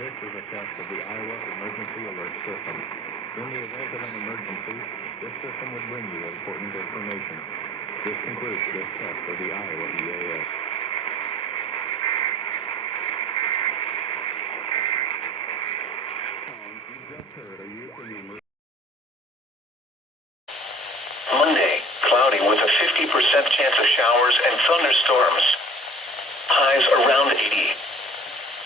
This is a test of the Iowa Emergency Alert System. In the event of an emergency, this system would bring you important information. This concludes this test of the Iowa EAS. You just heard a youth in the emergency. Monday, cloudy with a 50% chance of showers and thunderstorms. Highs around 80.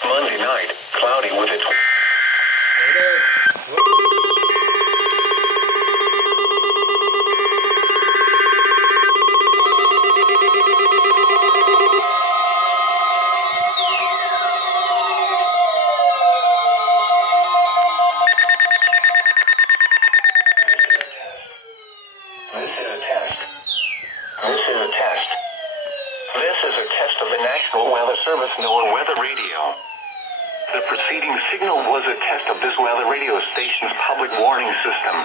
Monday night, cloudy with a... There it is. This is a test of the National Weather Service NOAA weather radio. The preceding signal was a test of this weather radio station's public warning system.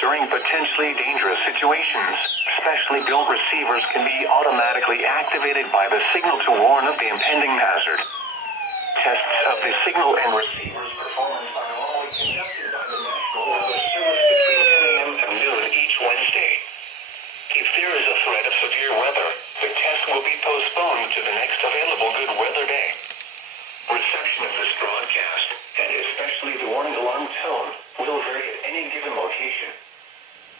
During potentially dangerous situations, specially built receivers can be automatically activated by the signal to warn of the impending hazard. Tests of the signal and receiver's performance are normally conducted by the National Weather Service between 10 a.m. and noon each Wednesday. If there is a threat of severe weather, the test will be postponed to the next available good weather day. Reception of this broadcast, and especially the warning alarm tone, will vary at any given location.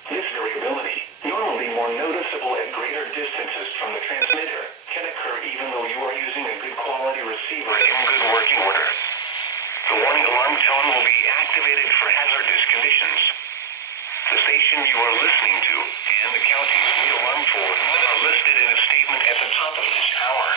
This variability, normally more noticeable at greater distances from the transmitter, can occur even though you are using a good quality receiver in good working order. The warning alarm tone will be activated for hazardous conditions. The station you are listening to and the counties we alarm for are listed in a statement at the top of this hour.